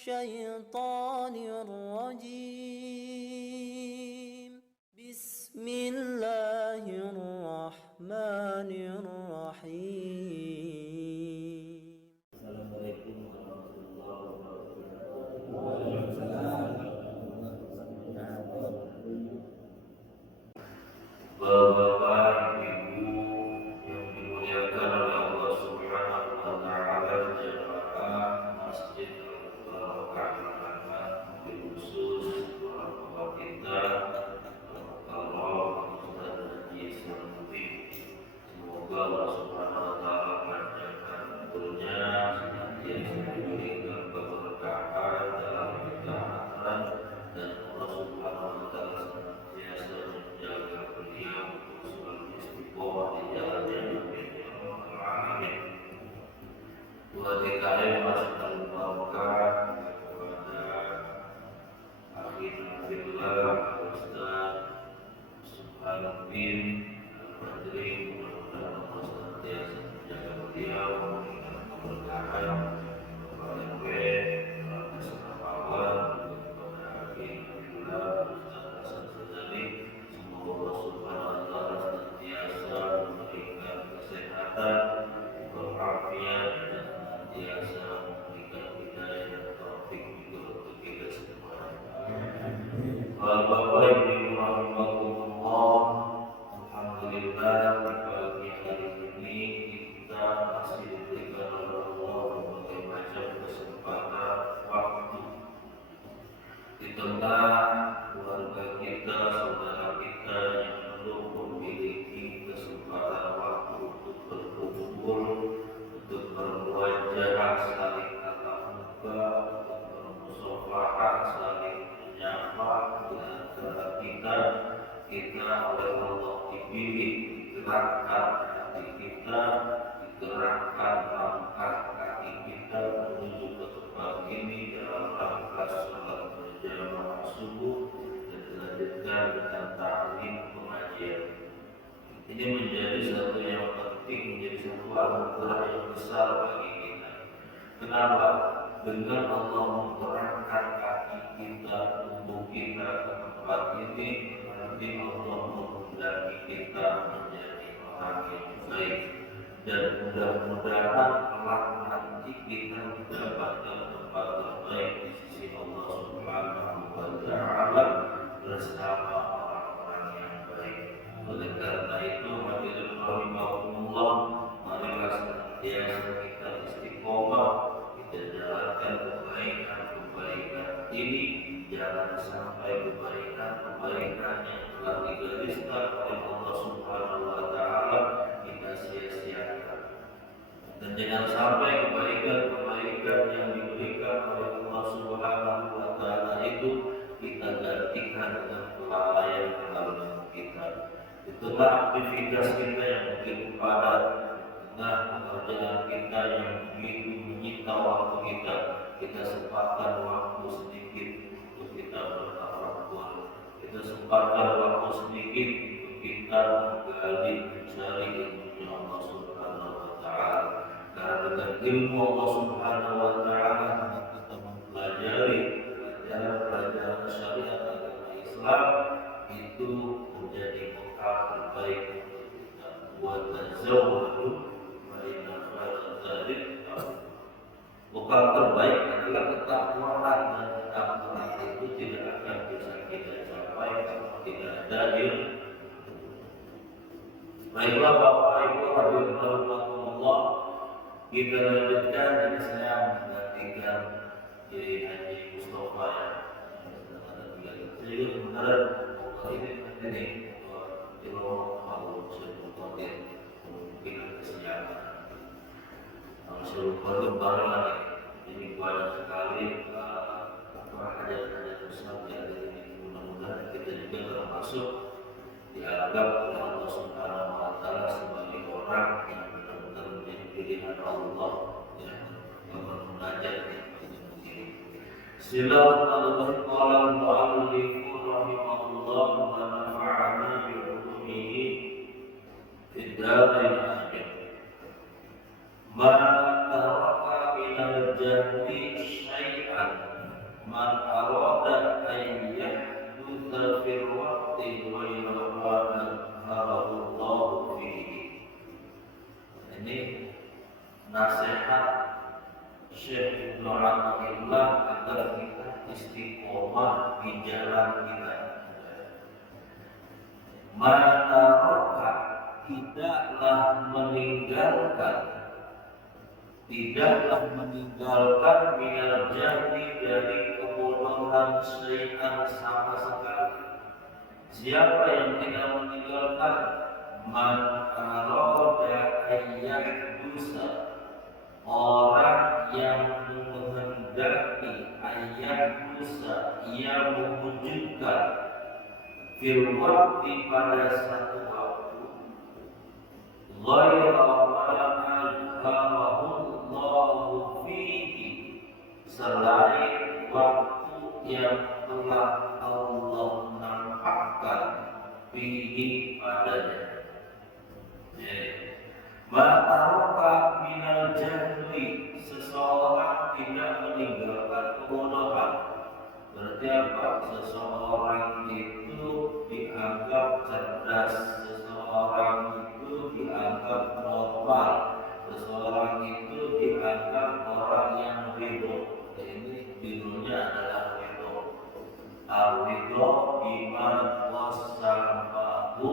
الشيطان الرجيم. بسم الله الرحمن الرحيم. Assalamualaikum warahmatullahi wabarakatuh. Bapak, Ibu yang dimuliakan oleh Allah Subhanahu wa taala, jemaah Masjid Al-Barokah khusus orang tua kita, Allah Ustaz Haji Santi. Semoga Allah Subhanahu wa taala panjangkan umurnya, senantiasa diberikan keberkahan dalam kesehatan, dan Allah Subhanahu wa taala senantiasa menjaga beliau untuk selalu istiqomah di jalannya. Amin. Buat DKM Masjid Al-Barokah kepada Alhamdulillah Ustaz Subhanuddin Al-Badri, mudah-mudahan Allah senantiasa menjaga beliau, memberikan keberkahan kepada kepada Alhamdulillah Ustaz Hasan Sazali. Semoga Allah Subhanahu wa taala senantiasa memberikan kesehatan, walafiat, dan senantiasa memberikan hidayah dan taufik juga untuk kita semua. Bapak Ibu rahimakumullah, alhamdulillah di pagi hari ini kita masih diberikan oleh Allah berbagai macam kesempatan waktu di tengah keluarga kita, saudara kita yang belum memiliki kesempatan waktu untuk berkumpul, untuk bermuajahah, saling tatap muka, untuk bermusafahat, saling menyapa di antara kita oleh Allah dipilih, digerakkan hati kita, digerakkan langkah kaki kita menuju ke tempat ini dalam rangka sholat berjamaah subuh dan dilanjutkan dengan ta'lim pengajian. Ini menjadi satu yang penting, menjadi satu anugerah yang besar bagi kita. Kenapa? Dengan Allah menggerakkan kaki kita, tubuh kita ke tempat ini, berarti Allah mengundang kita menjadi orang yang baik. Dan mudah-mudahan kelak nanti kita mendapatkan tempat terbaik di sisi Allah Subhanahu wa taala bersama orang-orang yang baik. Oleh karena itu, hadirin rahimakumullah, marilah senantiasa kita istiqomah, kita jalankan kebaikan ini, jangan sampai kebaikan yang telah digariskan oleh Allah Subhanahu wa taala kita sia-siakan. Dan jangan sampai kebaikan yang diberikan oleh Allah Subhanahu wa taala itu kita gantikan dengan kelalaian dalam kita. Di tengah aktivitas kita yang begitu padat, di tengah pekerjaan kita yang begitu menyita waktu kita sempatkan waktu sedikit untuk kita bertafakkur, kita sempatkan waktu sedikit untuk kita menggali, mencari ilmu Allah Subhanahu wa taala. Karena dengan ilmu Allah Subhanahu wa taala kita mempelajari pelajaran syariat agama Islam, itu menjadi bekal terbaik untuk kita. Buat tazawwadu fa inna khairal zadi taqwa. Bekal terbaik adalah ketakwaan, dan ketakwaan itu tidak akan bisa kita capai kalau tidak ada ilmu. Baiklah Bapak Ibu hadirin rahimakumullah, kita lanjutkan. Dan saya menggantikan Kiai Haji Mustafa ya. Saya juga sebenarnya ini ilmu Allah Subhanahu wa taala memberikan kesiapan. Seluruh berlembar lagi. Ini banyak sekali hajat-hajat besar yang ini, mudah-mudahan kita juga termasuk dianggap oleh Allah Subhanahu wa taala sebagai orang yang benar-benar menjadi pilihan Allah yang bermunajat begini. Bismillahirrahmanirrahim. Qala al-mu'allif rahimahullah wa nafa'ana bi ulumihi fid darain amin. Ma taraka min al-jahli syai'an nasihat Syekh Ibnu Athaillah agar kita istiqomah di jalan kita. Maka tidaklah meninggalkan minal jahli dari kebodohan syai'an sama sekali. Siapa yang tidak meninggalkan man arada ayyahdusa, orang yang menghendaki ayyahdusa, ia mewujudkan fil waqti pada satu waktu ghaira ma alhamahullahu fihi, selain waktu yang telah Allah nampakkan fihi padanya. Ma'taroka minal jahli, seseorang tidak meninggalkan kebodohan. Berarti apa? Seseorang itu dianggap cerdas, seseorang itu dianggap normal, seseorang itu dianggap orang yang ridho. Ini judulnya adalah ridho. Al-ridho bima wasamahu,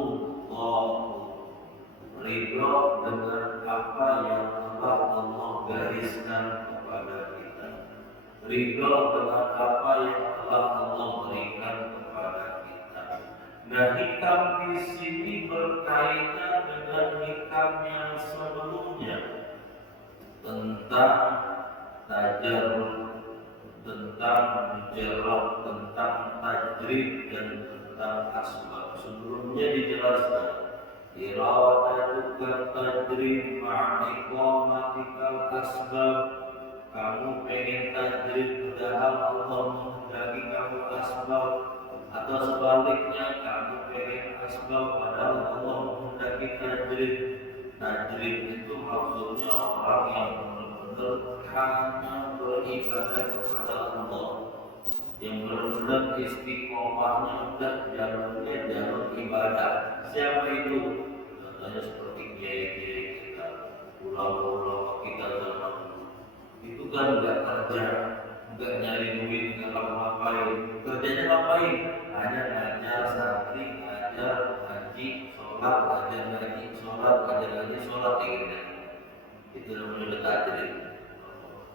ridho dengan apa yang telah Allah gariskan kepada kita, ridho dengan apa yang telah Allah berikan kepada kita. Nah, hikam di sini berkaitan dengan hikam yang sebelumnya tentang tajarrud, tentang mujarrad, tentang tajrid dan tentang asbab. Sebelumnya dijelaskan iradatuka tajrid ma'iqamatikal asbab, kamu pengen tajrid padahal Allah menghendaki kamu asbab, atau sebaliknya kamu pengen asbab padahal Allah menghendaki tajrid. Tajrid itu maksudnya orang yang benar-benar hanya beribadah kepada Allah, yang benar-benar istiqomahnya udah jalurnya jalur ibadah. Siapa itu? Contohnya seperti kiai-kiai kita, ulama-ulama kita zaman dulu. Itu kan nggak kerja, nggak nyari duit, nggak ngapain. Kerjanya ngapain? Hanya ngajar santri, ngajar ngaji, sholat, ngajar ngaji, sholat, ngajar ngaji, sholat, kayak gitu. Itu namanya tajrid.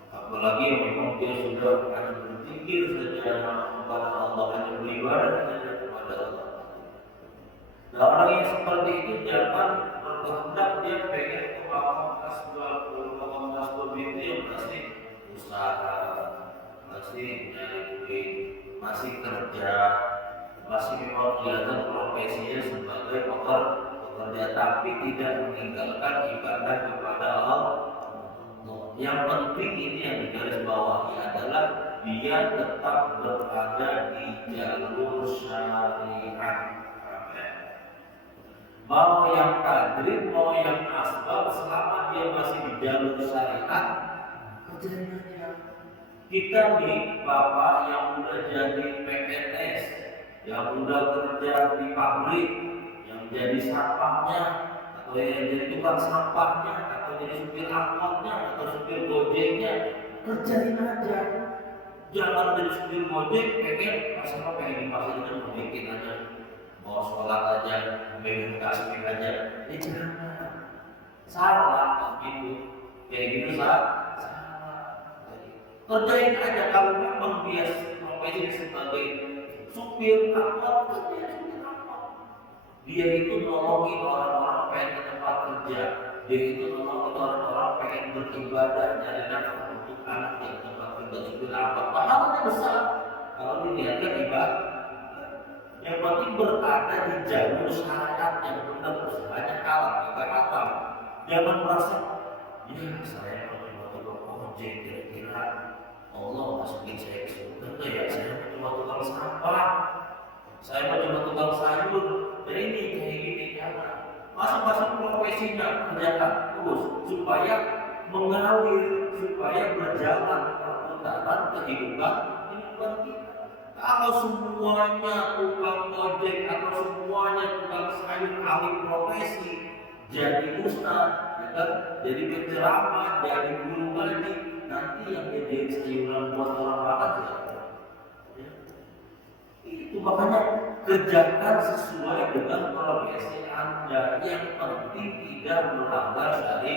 Apalagi memang dia sudah hanya berpikir saja kepada Allah, hanya beribadah saja kepada Allah. Nah, orang yang seperti itu jangan berkehendak dia pengen ke maqam asbab itu yang pasti usaha, masih nyari duit, masih kerja, masih memang kelihatan profesinya sebagai pekerja, tapi tidak meninggalkan ibadah kepada Allah. Yang penting ini yang digarisbawahi adalah dia tetap berada di jalur syariat. Mau yang tajrid, mau yang asbab, selama dia masih di jalur syariat, kerjanya aja. Kita nih bapak yang udah jadi PNS, yang udah kerja di pabrik, yang jadi satpamnya, atau yang jadi tukang sampahnya, atau jadi supir angkotnya, atau supir gojeknya, kerjain aja. Jangan jadi supir gojek, pengen dipastikan bikin aja, mau sholat aja, pengen kasih aja, jangan. Salah gitu, kayak gitu salah. Kerjain aja kalau memang dia profesi sebagai supir angkot, kerja supir angkot. Dia itu nolongin orang-orang pengen ke tempat kerja. Dia itu nolongin orang-orang pengen beribadah, nyari nafkah untuk anak yang tempat kerja supir angkot. Pahalanya besar kalau dilihatkan ibadah. Yang penting berada di jalur syariat yang benar, banyak kalah, agak hatam. Jangan merasa, ya saya kalau cuma ojek kira-kira Allah masukin saya ke surga, enggak ya, saya cuma tukang sampah, saya cuma tukang sayur. Jadi ini kayak gini, jangan. Masing-masing profesinya kerjakan terus supaya mengalir, supaya berjalan perputaran kehidupan kita. Kalau semuanya tukang ojek atau semuanya tukang sayur alih profesi jadi ustaz, kan? Jadi penceramah, jadi guru ngaji, nanti yang jadi sayuran buat orang makan siapa? Ya. Itu makanya kerjakan sesuai dengan profesi Anda. Yang penting tidak melanggar dari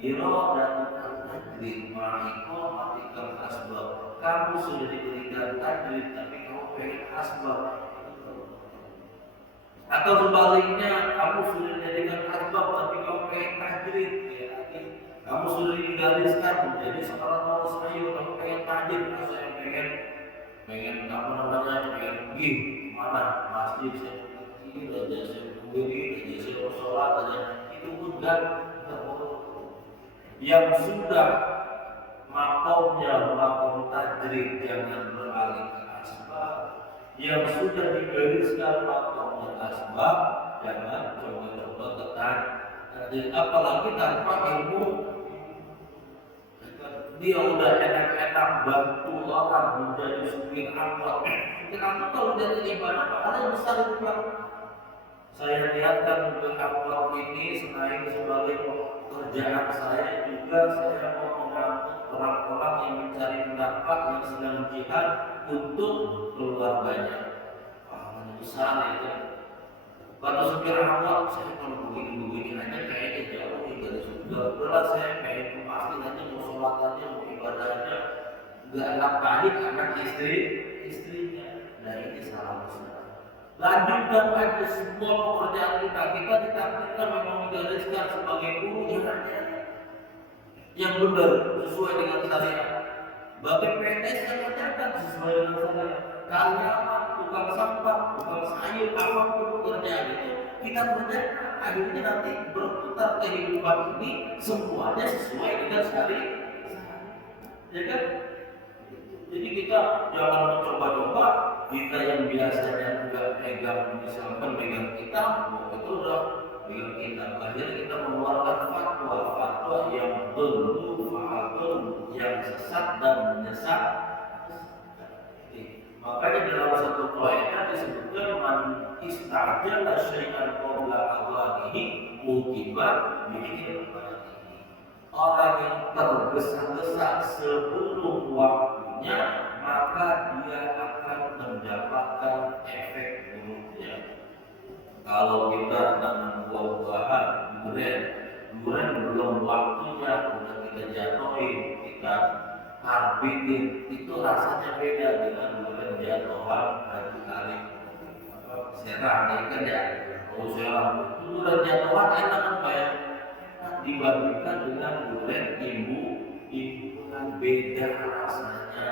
iradah tajwid, ma'ikomatikal asbab. Kamu sudah diberikan tajwid, tapi kamu pengen asbab. Atau sebaliknya, kamu sudah dijadikan asbab, tapi kamu pengen tajwid. Kamu sudah digariskan menjadi seorang penulis sayur, kamu pengen tajwid, saya pengen apa namanya, pengen mana masjid saya pergi, aja saya berdiri, aja saya sholat aja, itu pun enggak. Yang sudah makomnya makom tajrid jangan beralih ke asbab. Yang sudah digariskan makomnya asbab jangan coba-coba ke tajrid, apalagi tanpa ilmu. Dia udah enak-enak bantu orang menjadi supir angkot. Supir angkot kalau dari ibadah pahalanya besar itu Pak. Saya lihatkan supir angkot ini selain sebagai pekerjaan saya juga saya mau mengangkut orang-orang yang mencari nafkah yang sedang jihad untuk keluarganya. Pahalanya besar itu. Kalau supir angkot saya kalau begini aja kayaknya jauh dari surga. Berat saya pengen pasti nanti mau sholatannya mau ibadahnya nggak nafkahin anak istrinya. Nah ini salah besar. Lanjutkan aja semua pekerjaan kita ditakdirkan memang digariskan sebagai guru yang benar sesuai dengan syariat. Bagi PNS yang kerjakan sesuai dengan syariat. Karyawan, tukang sampah, tukang sayur, apapun pekerjaan itu kita kerjakan. Akhirnya nanti berputar kehidupan ini semuanya sesuai dengan syariat. Ya kan? Jadi kita jangan mencoba-coba. Kita yang biasanya juga pegang, misalkan pegang kitab, itu udah pegang kitab. Akhirnya kita mengeluarkan fatwa yang tentu, yang sesat dan menyesat. Makanya dalam satu poinnya disebutkan man istajala syai'an qabla awanihi utiba bihi. Orang yang tergesa-gesa sebelum waktunya, maka dia akan mendapatkan efek buruknya. Kalau kita nanam buah-buahan durian belum waktunya, udah kita jatuhin, kita harbitin, itu rasanya beda dengan durian jatuhan hari serang, kan ya? Kalau serang, durian jatuhan enak apa ya? Dibandingkan dengan durian ibu kan beda rasanya.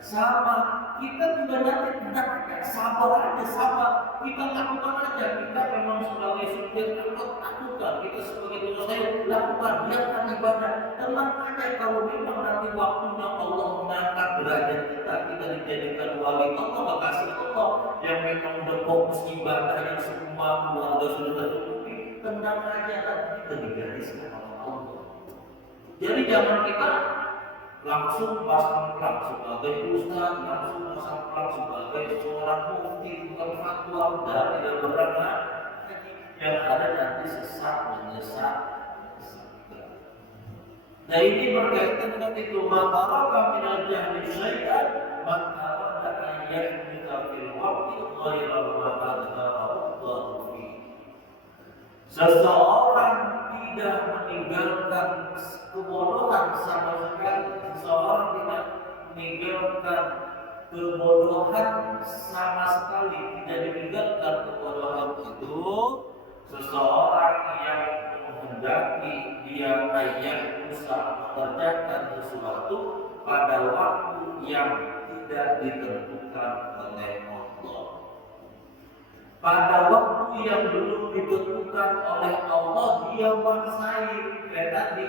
Sama kita juga nanti tidak sabar kita lakukan aja. Kita memang sebagai supir angkot lakukan, kita sebagai tukang lakukan, biarkan ibadah. Tenang aja kalau memang nanti waktunya Allah mengangkat derajat kita dijadikan wali Allah, kasih Allah yang memang berfokus ibadah yang semua keluarga sudah tercukupi. Tenang aja nanti kita digariskan oleh Allah. Jadi jangan kita langsung pasang plak sebagai ustaz, langsung pasang plak sebagai seorang mufti, bukan fatwa, dan tidak berangkat. Yang ada nanti sesat menyesat. Nah ini berkaitan dengan itu. Maka kami najah syai'an, maka ada ayat kita fil waqti ghairu ma qadara fi. Seseorang tidak meninggalkan kebodohan sama sekali. Seseorang tidak meninggalkan kebodohan sama sekali. Tidak meninggalkan kebodohan itu seseorang yang menghendaki dia ayat usaha mengerjakan sesuatu pada waktu yang tidak ditentukan oleh Allah. Pada waktu yang belum ditentukan oleh Allah, dia maksain. Kayak tadi,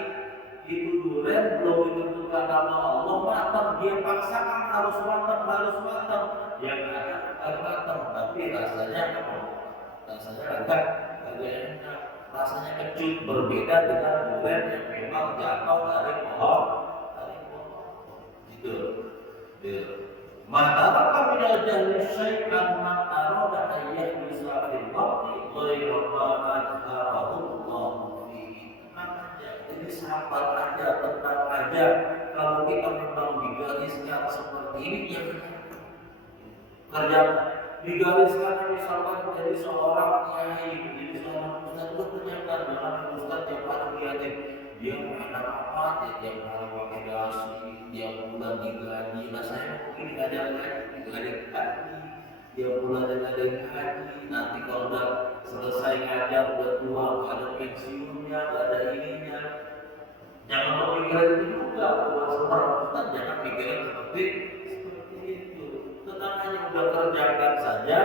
itu durian belum ditentukan oleh Allah, matang. Dia paksakan harus matang. Yang ada matang, tapi rasanya apa? Rasanya agak enak. Rasanya kecut, berbeda dengan durian yang memang jatuh dari pohon. Gitu. Maka kami dari syaitan maka roda ayat bisa diwakti oleh Allah. Maka sabar aja, tenang aja. Kalau kita memang digariskan seperti ini, ya kerjakan. Digariskan misalkan menjadi seorang kiai, menjadi seorang ustaz, itu kerjakan. Jangan ustaz yang paling kreatif. Dia enak apa? Dia paling pakai dasi, dia bulan digaji. Nah saya mungkin ngajar ngaji. Dia bulan ada haji. Nanti kalau udah selesai ngajar, udah tua, ada pensiunnya, ada ininya. Jangan berpikiran itu juga. Buat seorang ustaz jangan pikiran seperti itu. Tenang aja, udah kerjakan saja.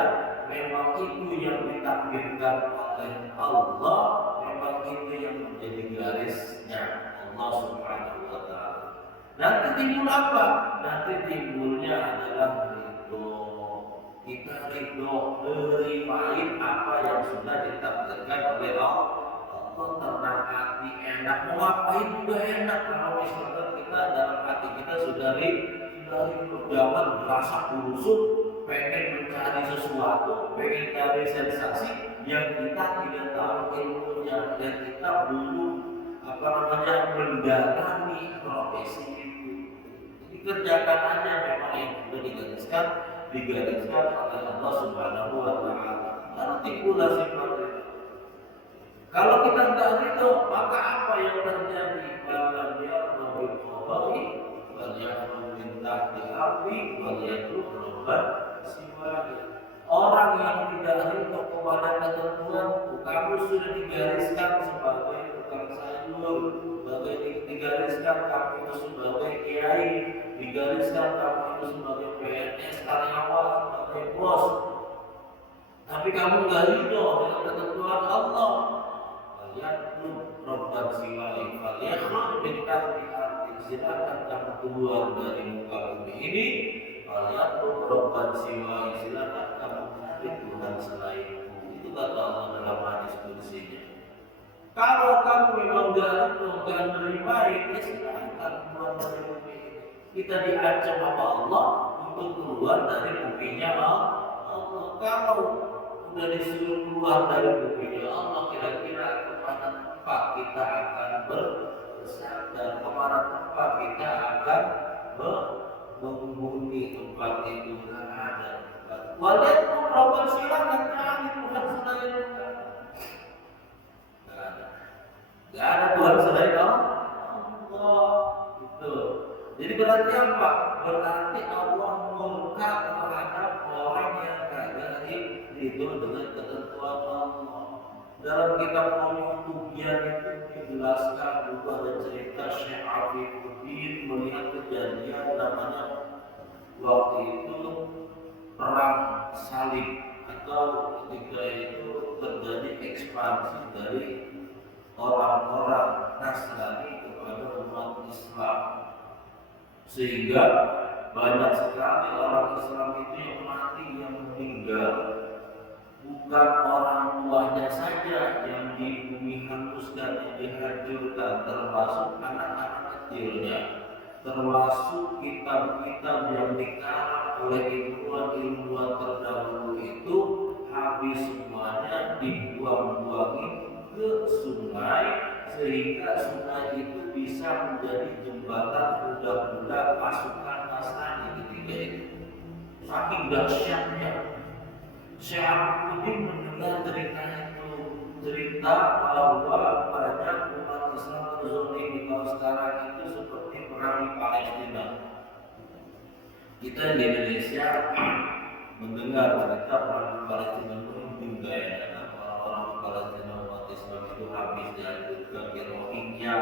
Memang itu yang ditakdirkan oleh Allah. Memang itu yang menjadi garisnya Allah Subhanahu wa Ta'ala. Nanti timbul apa? Nanti timbulnya adalah ridho. Kita ridho, nerimain apa yang sudah ditakdirkan oleh Allah. Allah tenang hati, enak. Mau ngapain juga enak. Kalau misalkan kita dalam hati kita sudah ridho, jangan merasa kusut, pengen mencari sesuatu, pengen cari sensasi yang kita tidak tahu ilmunya, dan kita belum mendalami profesi itu. Jadi kerjakan aja memang yang sudah digariskan oleh Allah Subhanahu wa Ta'ala. Nanti pula sifat itu. Kalau kita tidak ridho, maka apa yang terjadi? Kalau dia mengambil qadai, wal minta diarti, wal yatruban siwari. Orang yang tidak ridho kepada ketentuan, kamu sudah digariskan sebagai tukang sayur, sebagai digariskan kamu itu sebagai kiai, digariskan kamu itu sebagai PNS, karyawan, sebagai bos. Tapi kamu nggak ridho dengan ketentuan Allah. Yaitu robbal siwai falyakhruj min tahti, silakan kamu keluar dari muka bumi ini. Yaitu robbal siwai, silakan kamu cari Tuhan selainmu. Itu kata Allah dalam hadis kursinya. Kalau kamu memang gak menerima ini, silakan keluar dari bumi ini. Kita diancam sama Allah untuk keluar dari buminya Allah. Kalau udah disuruh keluar dari buminya Allah, kira-kira kemana tempat kita akan bersandar, kemana tempat kita akan menghuni tempat itu. Nggak ada. Walaupun Rabbul silakan cari Tuhan selain Allah. Nggak ada Tuhan selain Allah. Itu. Jadi berarti apa? Berarti Allah murka terhadap orang yang kagak itu dengan ketentuan Allah. Dalam kitab Al-Tubian itu dijelaskan juga ada cerita Syekh Afifuddin melihat kejadian namanya waktu itu perang salib, atau ketika itu terjadi ekspansi dari orang-orang Nasrani kepada umat Islam, sehingga banyak sekali orang Islam itu yang mati, yang meninggal. Bukan orang tuanya saja yang di bumi hanguskan, yang dihancurkan, termasuk anak-anak kecilnya, termasuk kitab-kitab yang dikarang oleh ilmuwan-ilmuwan terdahulu itu habis semuanya dibuang-buangin ke sungai, sehingga sungai itu bisa menjadi jembatan budak-budak pasukan Nasrani ketika itu. Saking dahsyatnya. Syekh Afifuddin mendengar cerita bahwa banyak umat Islam terzolimi kalau sekarang itu seperti perang di Palestina. Kita di Indonesia mendengar cerita perang di Palestina merinding kayaknya. Orang-orang di Palestina, umat Islam itu habis dihancurkan di Rohingya,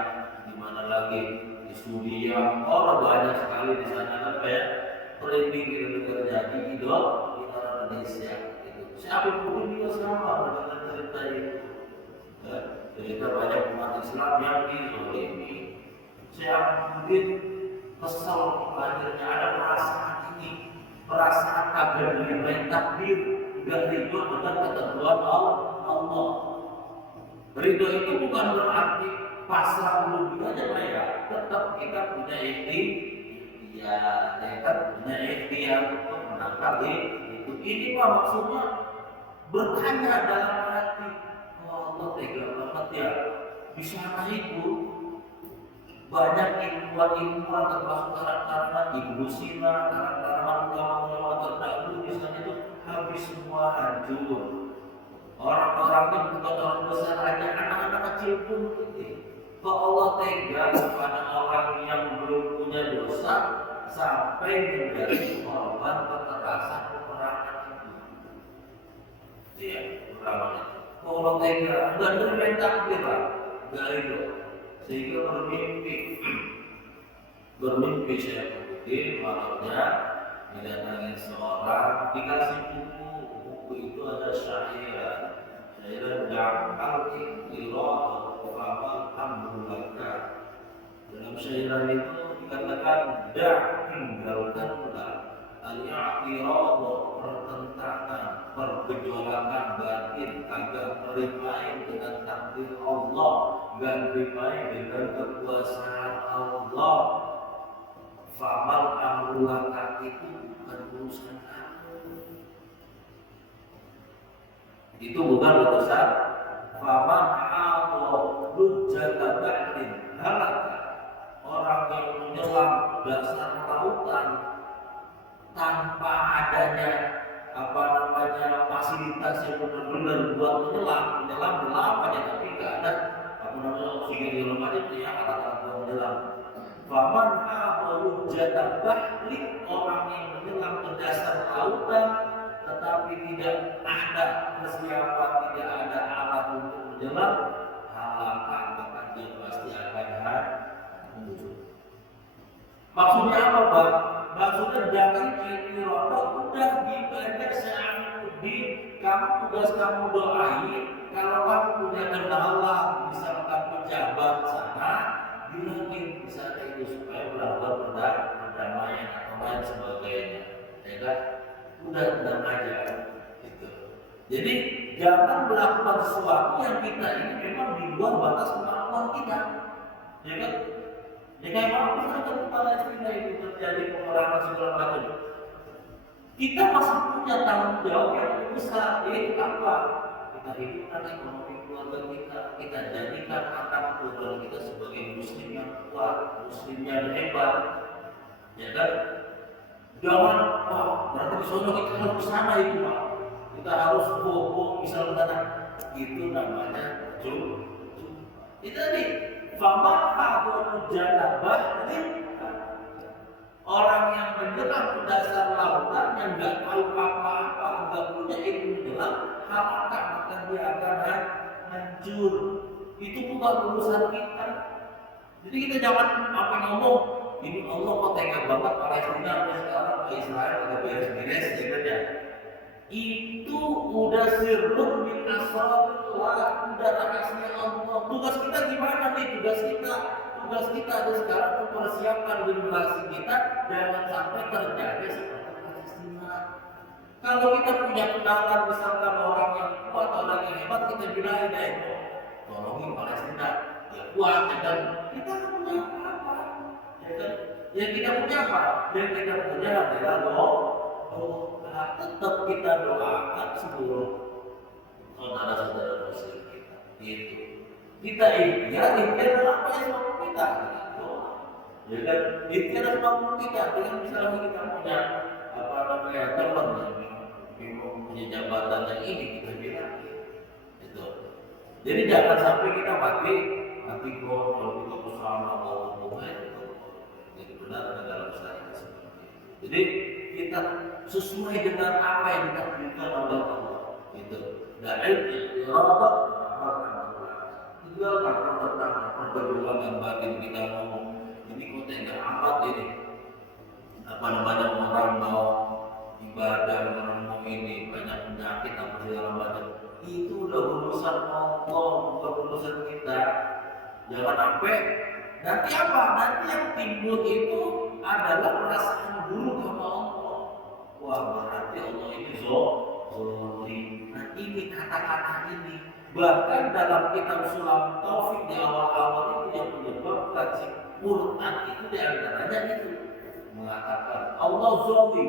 di mana lagi di Suriah. Orang banyak sekali di sana kan kayak merinding itu terjadi di Indonesia. Siapa pun juga sama dengan cerita itu. Cerita banyak umat Islam yang dizolimi. Siapa mungkin kesal akhirnya ada perasaan ini, perasaan agar diberi takdir, tidak ridho dengan ketentuan Allah. Ridho itu bukan berarti pasrah dulu aja mereka. Tetap kita punya ikhtiar, punya ikhtiar untuk menangkap itu. Ini mah maksudnya bertanya dalam hati, oh Allah tega banget ya, bisa itu Banyak ilmuwan termasuk karangan Ibnu Sina, karangan ulama-ulama terdahulu misalnya itu habis semua hancur. Orang-orangnya bukan orang besar aja, anak-anak kecil pun gitu. Kok Allah tega kepada orang yang belum punya dosa sampai menjadi korban kekerasan peperangan itu? Iya, peperangan. Kok Allah tega? Enggak terima takdir lah, enggak itu. Sehingga bermimpi saya kemudian malamnya didatangi seorang dikasih buku itu ada syairan da'al ikhtirah wa amrulaka. Dalam syairan itu dikatakan tinggalkanlah al-i'tirad, pertentangan, pergejolakan batin agar bermain dengan takdir Allah, dan bermain dengan kekuasaan Allah. Famal amrulaka itu bukan urusan kamu. Itu bukan urusan. Faman hawa lujjata ba'rin halaka, orang yang menyelam dasar lautan tanpa adanya fasilitas yang benar-benar buat menyelam dalam aja, tapi nggak ada oksigen di dalam aja itu ya alat-alat buat menyelam. Faman hawa lujjata ba'rin, orang yang menyelam ke dasar lautan tetapi tidak ada persiapan, tidak ada alat untuk menyelam, halaka, maka dia pasti akan hancur. Maksudnya apa, Pak? Maksudnya jangan ikhtiar, udah gitu aja se'amudin. Kamu tugas kamu doain, kalau kamu punya kendala, misalkan pejabat sana, bilangin misalnya itu supaya melakukan perdamaian atau lain sebagainya, ya kan? Udah tenang aja gitu. Jadi jangan melakukan sesuatu yang kita ini memang di luar batas kemampuan kita, ya kan? Ya kayak apa misalkan di Palestina itu terjadi peperangan segala macam, kita masih punya tanggung jawab yang lebih besar, yaitu apa? Kita hidupkan ekonomi keluarga kita, kita jadikan anak keluarga kita sebagai muslim yang kuat, muslim yang hebat, ya kan? Jangan, berarti di sana kita harus ke sana itu, Pak. Kita harus misalnya itu namanya itu tadi fama'ahu janabahrin, orang yang menyelam ke dasar lautan yang nggak tahu apa-apa, nggak punya ilmu menyelam, halaka, maka dia akan hancur. Itu bukan urusan kita. Jadi kita jangan apa ngomong ini Allah kok tega banget Palestina sekarang ke Israel ada beres-beres gitu ya. Itu udah sirrun min asrarullah, udah rahasia Allah. Tugas kita gimana nih? Tugas kita ada sekarang mempersiapkan generasi kita jangan sampai terjadi seperti Palestina. Kalau kita punya kenalan misalkan orang yang kuat, orang yang hebat, kita bilang ya itu tolongin Palestina ya kuat, dan kita punya apa? Ya kita punya apa? Yang kita punya adalah doa. Tetap kita doakan seluruh saudara-saudara muslim kita. Itu kita ikhtiar apa yang mau kita doa. Ya kan ikhtiar mau kita dengan misalnya kita punya teman yang punya jabatan yang ini kita bilang itu. Jadi jangan sampai kita mati kalau kita bersama Allah itu benar dalam syariat seperti itu. Jadi kita sesuai dengan apa yang ditakdirkan oleh Allah itu. Dan ikhtiar tinggalkan pertentangan, perjuangan batin kita ngomong ini kok tega amat ini orang mau ibadah, orang mau ini banyak penyakit apa segala macam, itu udah urusan Allah, bukan urusan kita. Jangan sampai nanti yang timbul itu adalah perasaan buruk sama Allah. Wah berarti Allah ini zolim. Nah ini kata-kata ini bahkan dalam kitab Sulam Taufik di awal-awal itu yang menyebabkan si Quran itu diantaranya itu mengatakan Allah zolim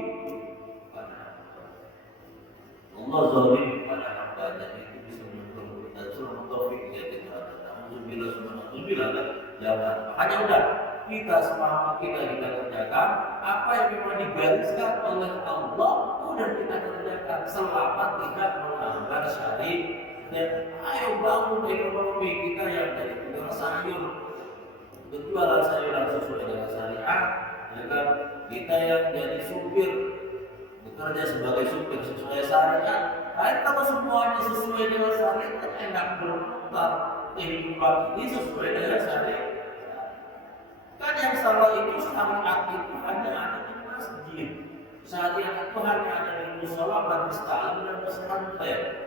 pada hambanya, itu bisa menyebabkan Sulam Taufik ya tidak ada. Alhamdulillah. Jangan. Hanya udah kita semangat kita kerjakan apa yang memang digariskan oleh Allah, udah kita kerjakan selama tidak melanggar syariat. Dan ayo bangun ekonomi kita yang dari tukang sayur, berjualan sayuran sesuai dengan syariat, ya kan? Kita yang jadi supir, bekerja sebagai supir sesuai syariat. Kalau semuanya sesuai dengan syariat, kan enak berputar kehidupan ini sesuai dengan syariat. Kan yang salah itu syariat itu hanya ada di masjid, syariat itu hanya ada di musola, majelis taklim dan pesantren.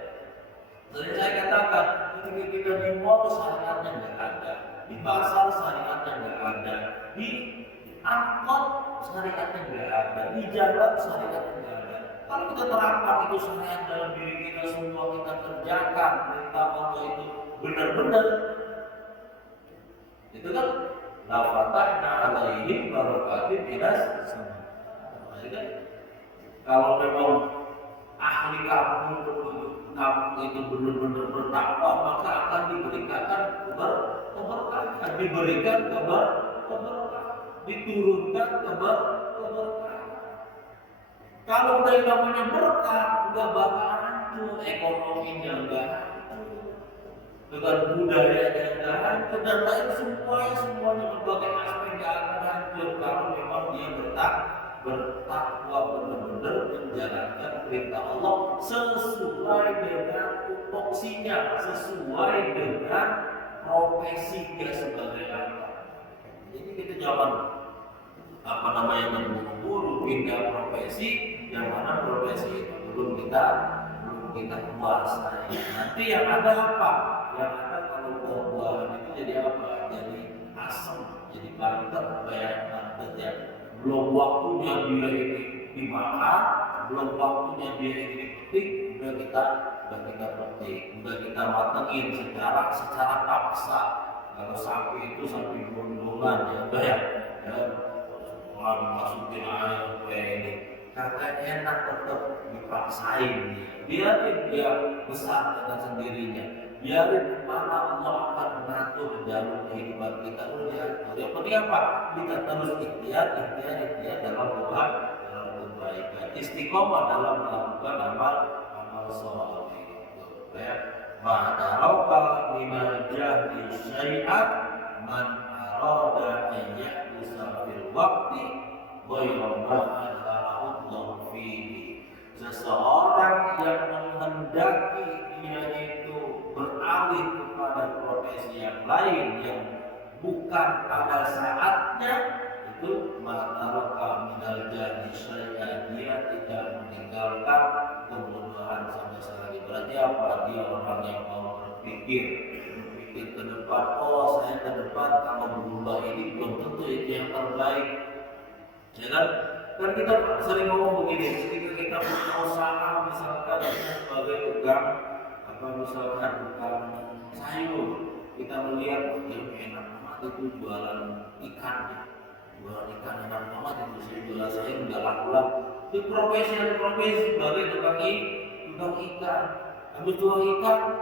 Jadi saya katakan, ketika kita di mall syariatnya nggak ada, di pasar syariatnya nggak ada, di angkot syariatnya nggak ada, di jalan syariatnya nggak ada. Kalau kita terapkan itu syariat dalam diri kita semua, kita kerjakan perintah Allah itu benar-benar, itu kan la fatahna alaihim barakatin minas sama. Kalau memang ahli kampung itu benar-benar bertakwa, maka akan diberikan keberkahan, diberikan keberkahan, diturunkan keberkahan. Kalau udah namanya berkah, udah bakal hancur ekonominya, enggak hancur, dengan budayanya enggak hancur, dan lain semuanya berbagai aspek enggak akan hancur kalau memang dia bertakwa benar-benar menjalankan perintah Allah sesuai dengan tupoksinya, sesuai dengan profesinya sebagai apa. Jadi kita jangan terburu-buru pindah profesi yang mana profesi itu belum kita kuasai. Nanti yang ada apa? Yang ada kalau buah-buahan itu jadi apa? Jadi asam, jadi banter, bantet ya. Belum waktunya dia ini dimakan, belum waktunya dia ini dipetik, udah kita petik, udah kita matengin secara paksa. Kalau sapi itu sapi bumbungan ya, masukin air kayak ini, katanya enak, tetap dipaksain. Biarin dia besar dengan sendirinya, biarin mana Allah akan mengatur dalam kehidupan kita. Yang penting apa? Kita terus ikhtiar dalam kebaikan, istiqomah dalam melakukan amal soleh. Ma'arauka minal jahdi syai'at man arada an yahdusa fil waqti ghayra ma'adharahullahu fihi. Seseorang yang menghendaki dia itu beralih kepada profesi yang lain yang bukan pada saatnya, itu ma'arauka minal jahdi syai'at, dia tidak meninggalkan kemudahan sama sekali. Berarti apa? Dia orang yang mau berpikir ke depan. Oh, saya ke depan kalau berubah ini belum tentu itu yang terbaik. Ya kan? Kan kita sering ngomong begini, ketika kita punya usaha misalkan sebagai tukang misalkan tukang sayur, kita melihat yang enak banget itu jualan ikan enak banget itu, saya jualan sayur nggak laku. Itu profesi sebagai tukang ikan. Habis tukang ikan,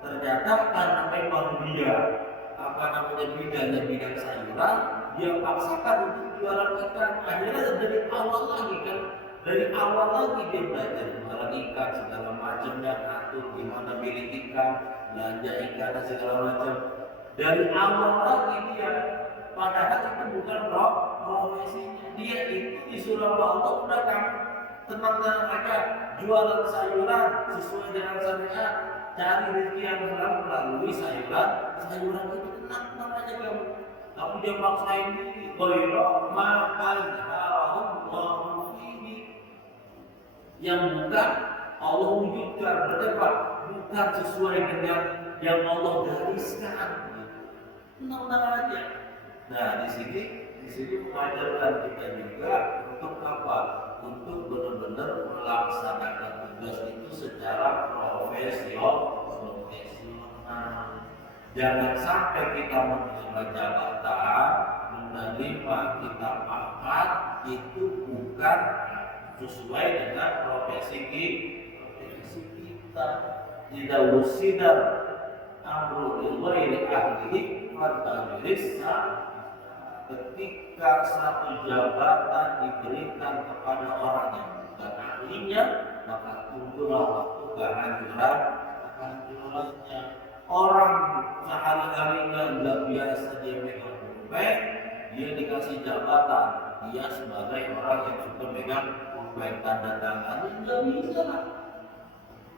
ternyata karena memang dia bidang sayuran, dia paksakan untuk jualan ikan. Akhirnya dari awal lagi dia belajar jualan ikan segala macamnya, atur gimana milih ikan, belanja ikan dan segala macam. Dari awal lagi dia, padahal itu bukan profesinya. Dia itu disuruh Allah, udah kan tenang-tenang aja, jualan sayuran sesuai dengan syariat, cari rezeki yang halal melalui sayuran itu, tenang aja kamu. Tapi dia maksain diri, ghayra ma'azharahullahu fihi, yang bukan Allah wujudkan, berdebat bukan sesuai dengan yang Allah gariskan. Tenang aja. Nah, di sini mengajarkan kita juga untuk apa? Untuk benar-benar melaksanakan tugas itu secara profesional. Jangan sampai kita menerima jabatan, menerima kita pangkat itu bukan sesuai dengan profesi kita. Tidak usidar amru ghairi ahlihi sifat tajrisa. Ketika satu jabatan diberikan kepada orang yang bukan ahlinya, maka tunggulah waktu kehancurannya. Orang sehari-hari nggak biasa dia megang dompet, dia dikasih jabatan, dia sebagai orang yang suka megang dompet, tanda tangan, nggak bisa lah.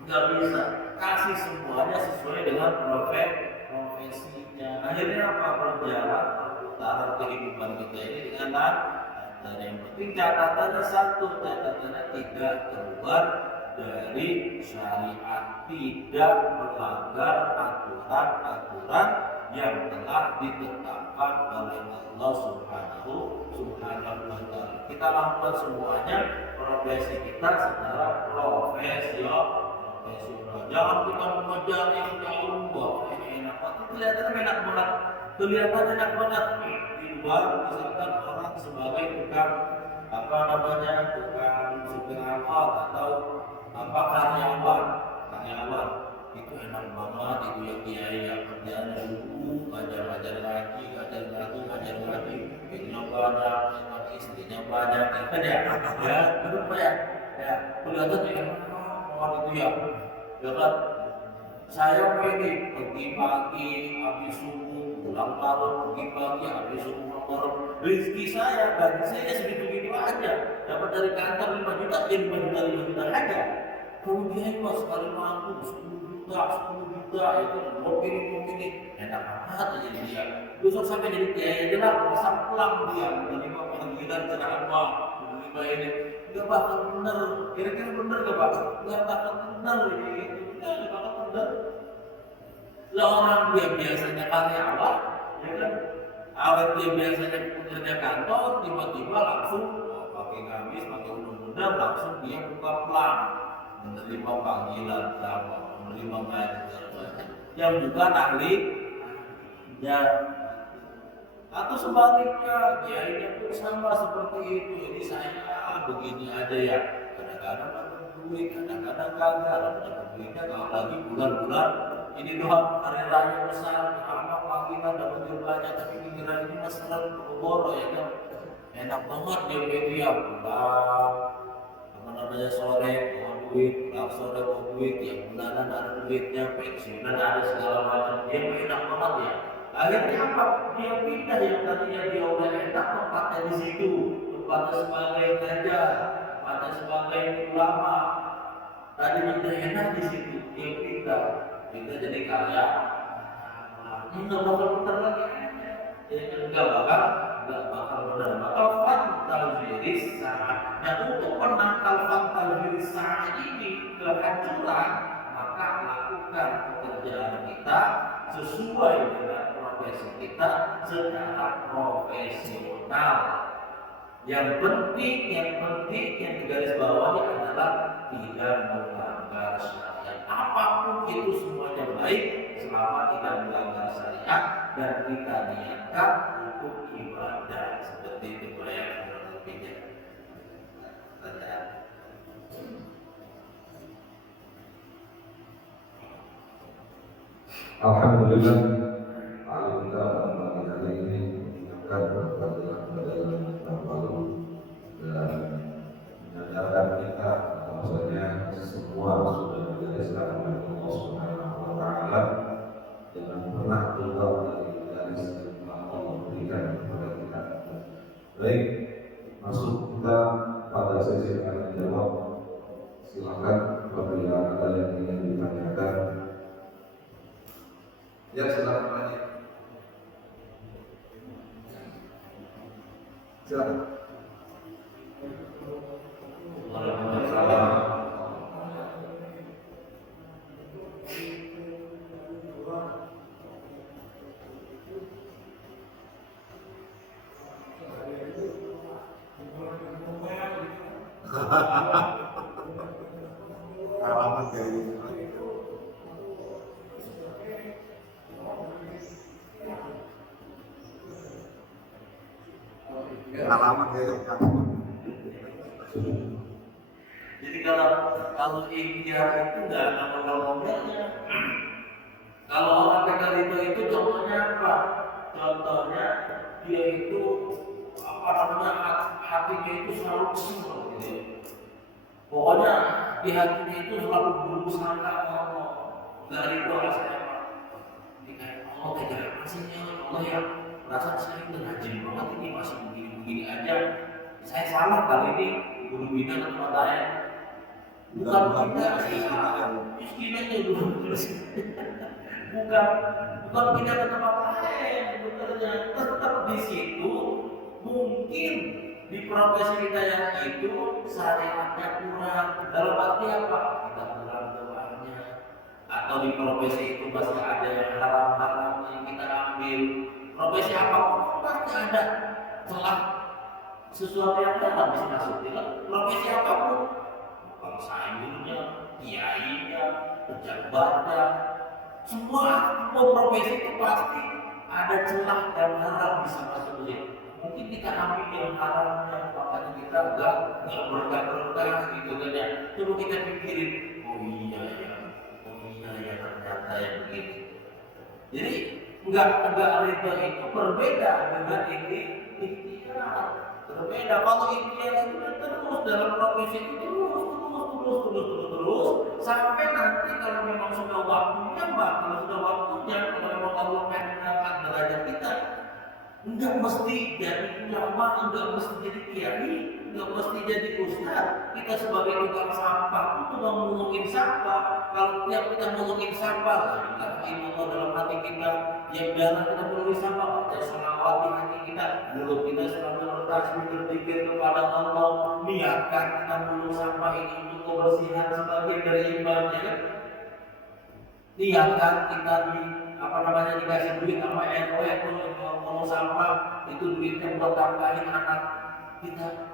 Nggak bisa, kasih semuanya sesuai dengan profesinya. Akhirnya apa? Berjalan perputaran kehidupan kita ini dengan dan yang penting catatannya satu, catatannya tidak keluar dari syariat, tidak melanggar aturan-aturan yang telah ditetapkan oleh Allah Subhanahu wa Ta'ala. Kita lakukan semuanya profesi kita secara profesional. Jangan kita mengejar yang jauh, ini enak banget. Kelihatan enak banget. Di luar misalkan orang sebagai tukang tukang supir angkot atau karyawan itu enak banget, itu yang kiai yang kerjanya dulu ngajar ngaji, istrinya banyak, istrinya banyak, kan ya, kenapa ya, kelihatan enak banget itu ya kan. Saya pergi pagi, habis subuh, pulang malam, pergi pagi, habis subuh, malam. Rezeki saya, gaji saya segitu-gitu aja. Dapat dari kantor 5 juta, jadi 5 juta aja. Kalau dia itu sekali mampu 10 juta, itu mobil ini, enak banget aja dia. Besok sampai jadi kiai aja lah, masa pulang dia, menerima panggilan ceramah, menerima ini. Gak bakal bener, kira-kira bener gak bakal? Gak bakal bener ini. Lah orang dia biasanya karyawan, ya kan? Awet dia biasanya pekerja kantor, tiba-tiba langsung pakai gamis, pakai undang-undang, langsung dia buka pelang, menerima panggilan, menerima ngaji, yang bukan ahli, ya. Atau sebaliknya, kiainya pun sama seperti itu. Jadi saya begini aja ya, kadang-kadang dapat duit, kadang-kadang kagak, dapat duitnya kalau lagi bulan-bulan ini doang hari raya besar, apa panggilan dapat duit banyak, tapi pikiran ini masalah boro ya kan. Enak banget dia media pulang, sore bawa duit, pulang sore bawa duit, ya bulanan ada duitnya, pensiunan ada segala macam, dia enak banget ya. Akhirnya apa? Dia pindah yang tadinya dia udah enak tempatnya di situ, tempatnya sebagai ngajar, tempatnya sebagai ulama. Tadinya udah enak di situ, dia pindah jadi karya. Nggak bakal putar lagi, nggak bakal benar. Maka fantal diri saat. Nah untuk menangkal fantal diri saat ini kehancuran, maka lakukan pekerjaan kita sesuai dengan profesi kita secara profesional. Yang penting yang digaris bawahi adalah tidak melanggar syariat. Apapun itu semuanya baik selama tidak melanggar syariat dan kita niatkan untuk ibadah, seperti itu yang lebihnya. Alhamdulillah, kita hari ini mengingatkan kepada yang lalu dan menyadarkan kita bahwasanya semua sudah digariskan oleh Allah Subhanahu wa Ta'ala. Jangan pernah keluar dari garis yang Allah berikan kepada kita. Baik, masuk kita pada sesi tanya jawab. Silakan apabila ada yang ingin ditanyakan. Ya, silakan tanya. Silakan. Alamat kayak gitu. Alamat kayak gitu. Jadi kalau ikhtiar itu nggak ada ngomongnya. Kalau orang pegang itu contohnya apa? Contohnya dia itu apa namanya hatinya itu selalu kesel gitu ya. Pokoknya di hatinya itu selalu berusaha Allah, nggak ridho rasanya. Kayak Allah tega apa sih ya Allah ya, perasaan saya udah rajin banget ini masih begini-begini aja. Saya salah kali ini guru bina atau lain. Bukan kita miskin aja dulu terus. bukan kita ke tempat lain sebenarnya, tetap di situ. Mungkin di profesi kita yang itu syariatnya kurang, dalam arti apa? Kita kurang doanya, atau di profesi itu masih ada yang haram-haram yang kita ambil. Profesi apapun pasti ada celah sesuatu yang haram bisa masuk. Profesi apapun, bangsa sayurnya, kiainya, pejabatnya, semua profesi itu pasti ada celah dan haram bisa masuk ke situ. Mungkin kita ambil yang haramnya, makanya kita enggak berkah-berkah gitu kan ya. Coba kita pikirin, oh iya ya ternyata yang begini. Jadi enggak ridho itu berbeda dengan ini ikhtiar. Berbeda kalau ikhtiar itu terus dalam profesi itu terus sampai nanti kalau memang sudah waktunya kalau memang Allah pengen mengangkat derajat kita, enggak mesti jadi ulama, enggak mesti jadi kiai, enggak mesti jadi ustaz. Kita sebagai tukang sampah itu ngomongin sampah. Kalau tiap kita ngomongin sampah, kita dalam hati kita, yang dalam kita ngomongin sampah, baca selawat di hati kita, mulut kita selalu bertasbih berzikir kepada Allah, niatkan kita ngomong sampah ini untuk kebersihan sebagian dari ibadah. Niatkan kita dikasih duit sama RW kalau sampah itu duitnya buat tambahin anak kita,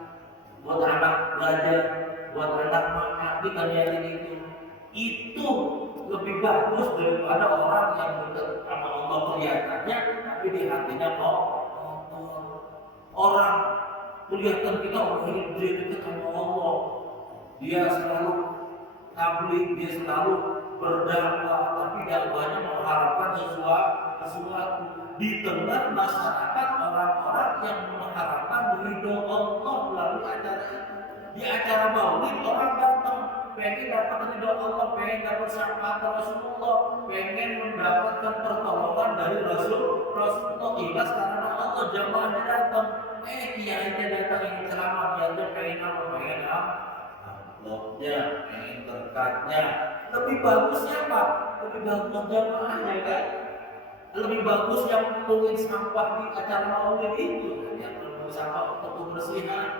buat anak belajar, buat anak makan, kita niatin itu lebih bagus daripada orang yang dekat sama Allah kelihatannya tapi di hatinya kok orang kelihatan kita orang dia dekat sama Allah, dia selalu tabligh, dia selalu berdakwah, tapi dakwahnya mengharapkan sesuatu di tengah masyarakat orang-orang yang mengharapkan ridho Allah melalui acara itu. Di acara maulid orang datang pengen dapat ridho Allah, pengen dapat syafaat Rasulullah, pengen mendapatkan pertolongan dari Rasulullah. Ikhlas karena Allah, jamaahnya datang, kiainya datang ingin ceramah, dia pengen apa? Pengen amplopnya, pengen berkatnya. Lebih bagusnya apa? Lebih bagus jamaahnya kan? Lebih bagus yang menungguin sampah di acara maulid itu, yang menunggu sampah untuk kebersihan.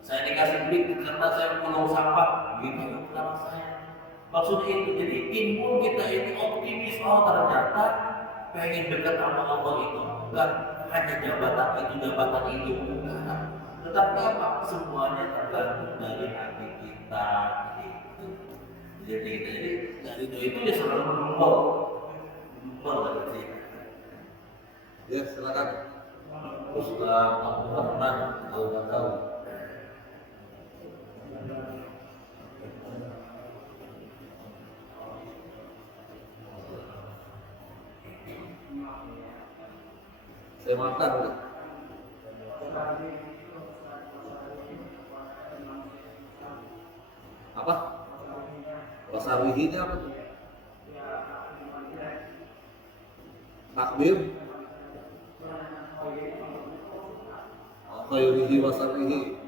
Saya dikasih duit karena saya menunggu sampah, gitu sama saya. Maksudnya itu, jadi timbul kita ini optimis, oh ternyata pengen dekat sama Allah itu bukan hanya jabatan itu, bukan. Tetapi apa? Semuanya tergantung dari hati kita. Jadi dari itu ya selalu berubah dari itu. Ya silakan. Ustaz Abdul Rahman Al-Bakawi. Saya makan udah. Apa? Wasarihinya apa tuh? Takbir? Khairihi wasarihi.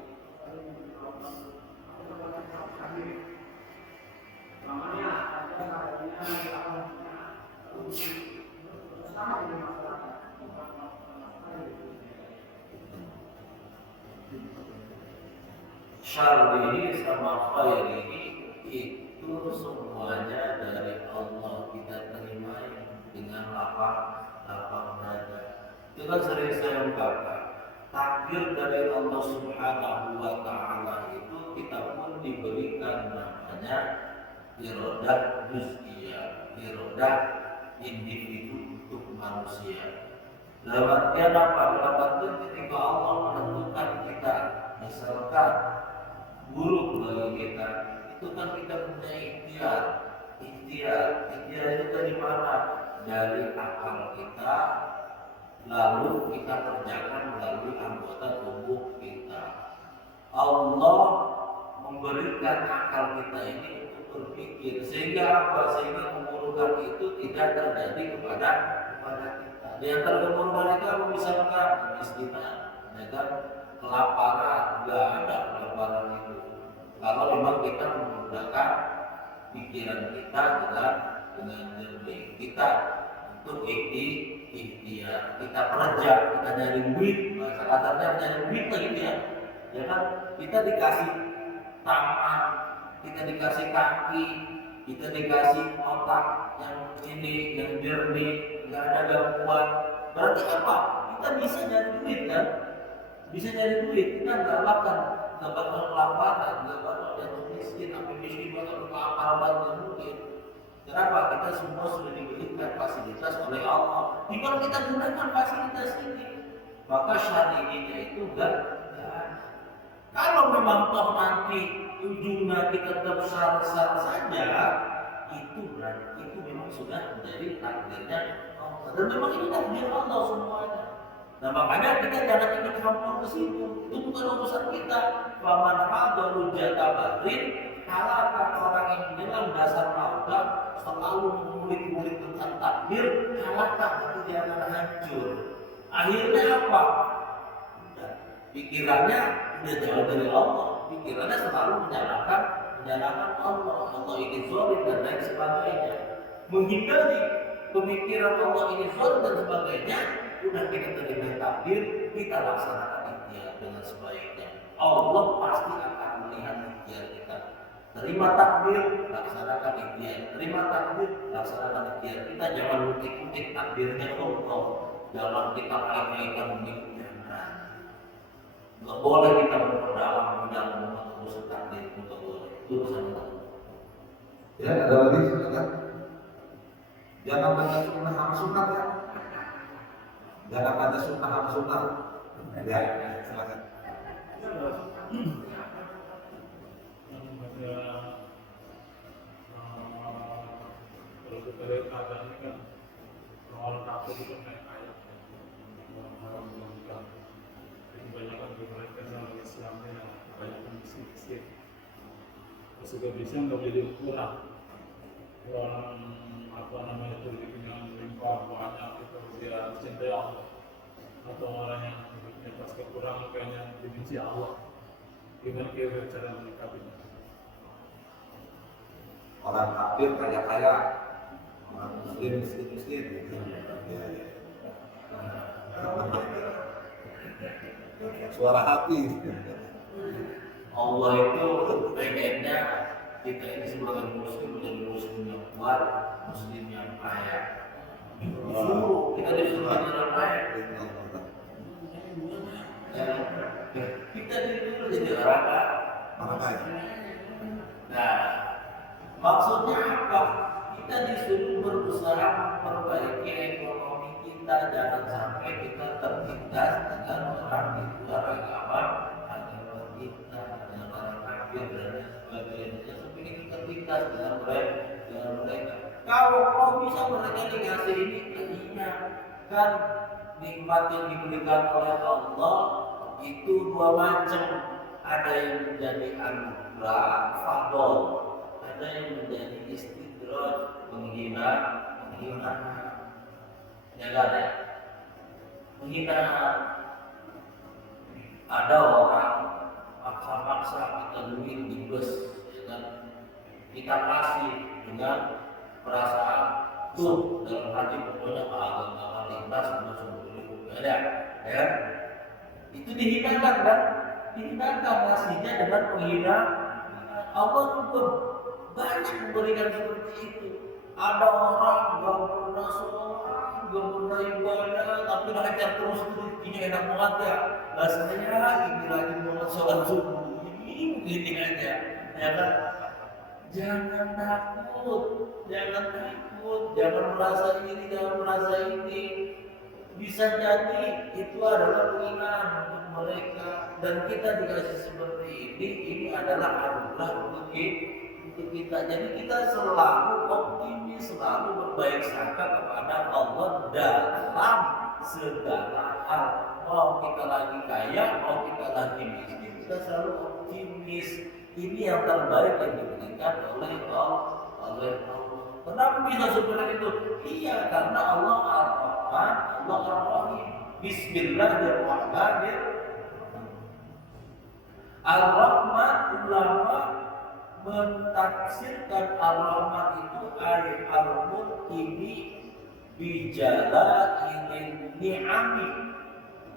Syarrihi sama khairihi itu semuanya dari Allah, kita terima dengan lapang dada. Itu kan sering saya ungkapkan, takdir dari Allah Subhanahu wa Ta'ala itu kita pun diberikan namanya irodah juz'iyah, irodah individu untuk manusia. Dalam artian apa? Dalam artian ketika Allah menentukan kita, misalkan buruk bagi kita, itu kan kita punya ikhtiar. Ikhtiar itu dari mana? Dari akal kita, kita kerjakan melalui anggota tubuh kita. Allah memberikan akal kita ini untuk berpikir, sehingga apa? Sehingga keburukan itu tidak terjadi kepada kita. Di antara keburukan itu apa? Misalkan kemiskinan, ya kan? Kelaparan, nggak ada kelaparan itu. Kalau memang kita menggunakan pikiran kita dengan jernih, kita untuk ikhtiar, kita kerja, kita cari duit, kasarnya cari duit lagi ya kan? Kita dikasih tangan, kita dikasih kaki, kita dikasih otak yang ini, yang jernih, nggak ada gangguan. Berarti apa? Kita bisa nyari duit kan? Bisa nyari duit, kita nggak bakal kelaparan, nggak bakal jatuh miskin, sampai miskin bakal kelaparan dan mungkin. Kenapa? Kita semua sudah diberikan fasilitas oleh Allah. Tinggal kita gunakan fasilitas ini. Maka syariahnya itu enggak. Kalau memang toh nanti ujungnya kita tetap besar saja, itu berarti itu memang sudah menjadi takdirnya Allah. Dan memang ini takdir Allah semuanya. Nah makanya kita jangan ikut campur ke situ. Itu bukan urusan kita. Faman hadalu jatabarin, halakah orang yang di dalam dasar lautan selalu mengulik-ulik tentang takdir, halakah itu dia akan hancur. Akhirnya apa? Pikirannya udah jauh dari Allah, pikirannya selalu menyalahkan Allah. Allah ini zalim dan lain sebagainya. Menghindari pemikiran Allah ini zalim dan sebagainya, udah kita terima takdir, kita laksanakan ikhtiar dengan sebaiknya. Allah pasti akan melihat ikhtiar kita. Terima takdir, laksanakan ikhtiar. Terima takdir, laksanakan ikhtiar. Kita jangan utik-utik takdirnya Allah. Jangan kita main-mainkan begitu. Nggak boleh kita berdalam urusan takdir untuk Allah. Itu urusan Allah. Ya, ada lagi silakan. Jangan baca sunnah sama sunnah ya. Jangan baca sunnah sama sunnah. Ya, silakan. Kalau kita lihat keadaan ini kan orang takut itu kayak ayat orang melakukan kebanyakan mereka dalam Islamnya yang kebanyakan miskin. Terus juga bisa nggak jadi ukuran orang apa namanya itu dengan limpah banyak itu dia cintai Allah atau orang yang pas kekurangan kayaknya dibenci Allah. Gimana kira cara menyikapinya? Orang kafir kaya-kaya, orang muslim miskin-miskin gitu. Ya, ya. Suara hati. Allah itu pengennya kita ini sebagai muslim menjadi muslim yang kuat, muslim yang kaya. Disuruh kita disuruh jalan kaya. Kita disuruh jadi orang kaya. Nah, maksudnya apa? Kita disuruh berusaha memperbaiki ekonomi kita, jangan sampai kita tertindas dengan orang di luar agama kita, dengan orang kafir dan sebagainya. Sampai kita tertindas dengan mereka. Kalau kau bisa mereka dikasih ini, iya kan nikmat yang diberikan oleh Allah itu dua macam. Ada yang menjadi anugerah, fadl. Ada yang menjadi istidraj, penghinaan. Ya kan ya? Penghinaan. Ada orang paksa-paksa kita duit di bus, ya kan? Kita kasih dengan perasaan tuh dalam hati pokoknya agak lintas semua ada, ya? Itu dihinakan kan? Dihinakan nasinya dengan penghinaan. Allah juga banyak memberikan seperti itu. Ada orang gak pernah sholat, gak pernah ibadah, tapi hajar terus ini enak banget ya. Rasanya ini lagi mau sholat subuh, ini begini aja, ya kan? Jangan takut, jangan merasa ini, jangan merasa ini. Bisa jadi itu adalah penghinaan untuk mereka, dan kita dikasih seperti ini adalah anugerah untuk kita. Jadi kita selalu optimis, selalu berbaik sangka kepada Allah dalam segala hal. Mau kita lagi kaya, mau kita lagi miskin, kita selalu optimis. Ini yang terbaik yang diberikan oleh Allah. Kenapa bisa seperti itu? Iya, karena Allah Ar-Rahman, Allah Ar-Rahim. Bismillahirrahmanirrahim. Ar-Rahman, ulama mentafsirkan Ar-Rahman itu al-Mu'tini bijala ilin ni'ami.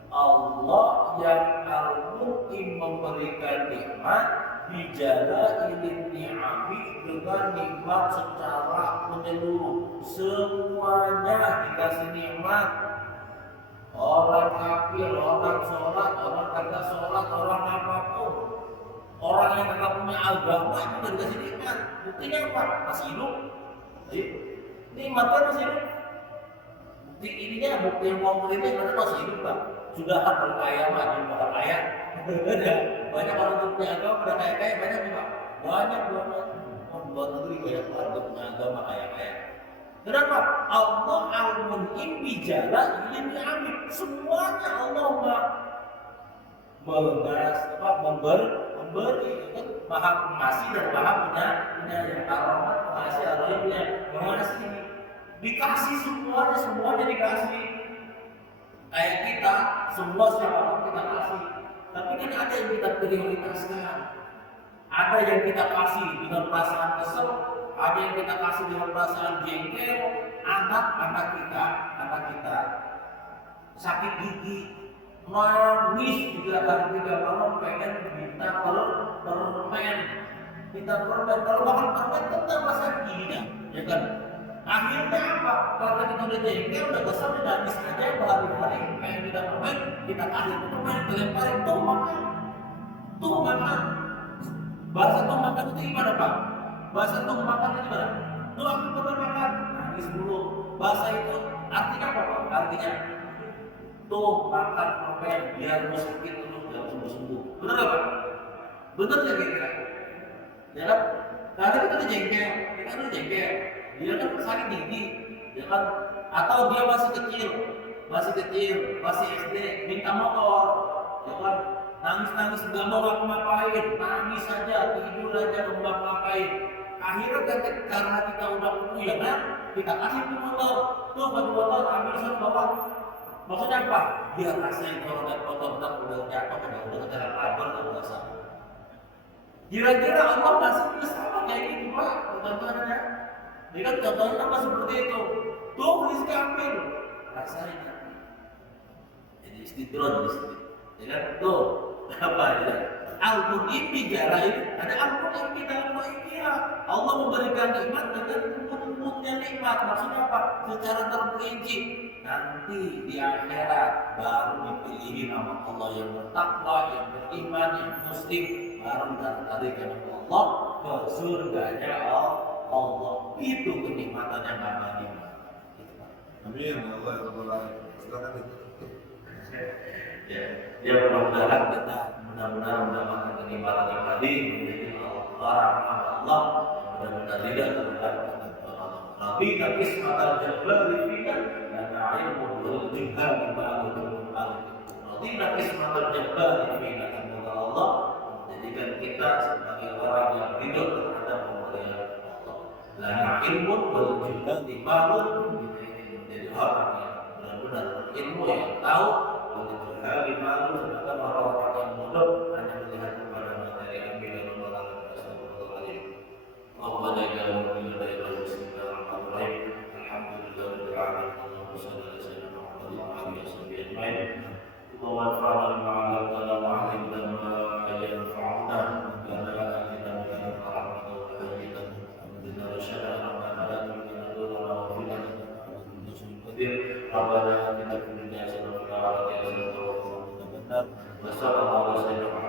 Allah yang al-Mu'tin memberikan nikmat bijala ilin ni'ami, dengan nikmat secara menyeluruh. Semuanya dikasih nikmat. Orang kafir, orang sholat, orang kagak sholat, orang apapun, orang yang kagak punya agama itu udah dikasih nikmat. Buktinya apa? Masih hidup. Nikmat kan masih hidup. Bukti ininya, bukti yang konkretnya karena masih hidup, Pak. Sudah berkaya mah, jadi pada kaya. Banyak orang yang punya agama pada kaya-kaya, banyak Pak. Banyak membuat negeri banyak orang punya agama kaya-kaya. Kenapa? Allah al-Mun'im bijala ilin ni'amih. Semuanya Allah memberi, kan maha pengasih dan maha penyayang. Ar-Rahman pengasih, Ar-Rahim mengasih. Dikasih semuanya dikasih. Kayak kita, semua siapapun kita kasih. Tapi kan ada yang kita prioritaskan. Ada yang kita kasih dengan perasaan kesel, ada yang kita kasih dengan perasaan jengkel. Anak kita sakit gigi, nangis juga hari 3 malam pengen minta permen. Kalau makan permen tetap rasa giginya, ya kan? Akhirnya apa? Kalau kita udah jengkel, udah kesel, udah nangis aja berhari-hari pengen minta permen, kita kasih permen, dilemparin tuh makan. Bahasa tuh makan itu gimana, Pak? Bahasa tuh makan itu gimana? Tuh aku pernah makan, nangis dulu. Bahasa itu artinya apa, Pak? Artinya tuh makan permen biar sakit terus jangan sembuh-sembuh. Benar nggak, Pak? Benar ya kira-kira? Ya kan? Karena kita tuh jengkel, dia kan sakit gigi, ya kan? Atau dia masih kecil, masih SD, minta motor, ya kan? Nangis nggak mau ngapa-ngapain, nangis aja, tidur aja, nggak mau ngapa-ngapain. Akhirnya karena kita udah ya kan, kita kasih ke motor, tuh bagi motor ambil sana bawa. Maksudnya apa? Biar rasain kalau naik motor udah jatuh, udah kecelakaan kabar, udah merasa. Kira-kira Allah masih sama kayak gitu, Pak? Contohnya, ini kan contohnya apa seperti itu? Tuh rizki ambil, rasain. Jadi istidron, ya kan? Tuh. Apa ya? Al-Mu'in bijala ini ada Al-Mu'in di dalam Al-Mu'in. Allah memberikan nikmat dengan umumnya nikmat. Maksudnya apa? Secara terperinci. Nanti di akhirat baru dipilihin sama Allah yang bertakwa, yang beriman, yang muslim, baru ditarikan Allah ke surganya Allah. Itu kenikmatan yang abadi. Amin. Allah ya Rabbal Alamin. Silakan. Ya mudah-mudahan kita mendapatkan kenikmatan yang tadi menjadi Allah, mudah-mudahan tidak terhadap Nabi kismatan jabal fina dan ilmu juga tidak kismatan jabal fina. Semoga Allah menjadikan kita sebagai orang yang hidup terhadap pemberian Allah. Dan ilmu juga dibangun menjadi orang yang benar-benar ilmu yang tahu. Hari malu sedangkan orang-orang yang bodoh hanya melihat kepada materi ambil dan melakukan astagfirullahaladzim. Allah jaga mulia dari Bismillahirrahmanirrahim. Alhamdulillahirrahmanirrahim. Allahumma salli ala sayyidina Muhammad wa ala alihi ajma'in. Allahumma anfa'na bima 'allamtana wa 'allimna ma yanfa'una wa la atina min rahmatika wa haditan amdina rasyada rabbana la tu'mina lana wa fina qadir rabbana atina fid dunya hasanah wa fil akhirati hasanah wa qina adzabannar. Wassalamualaikum warahmatullahi wabarakatuh.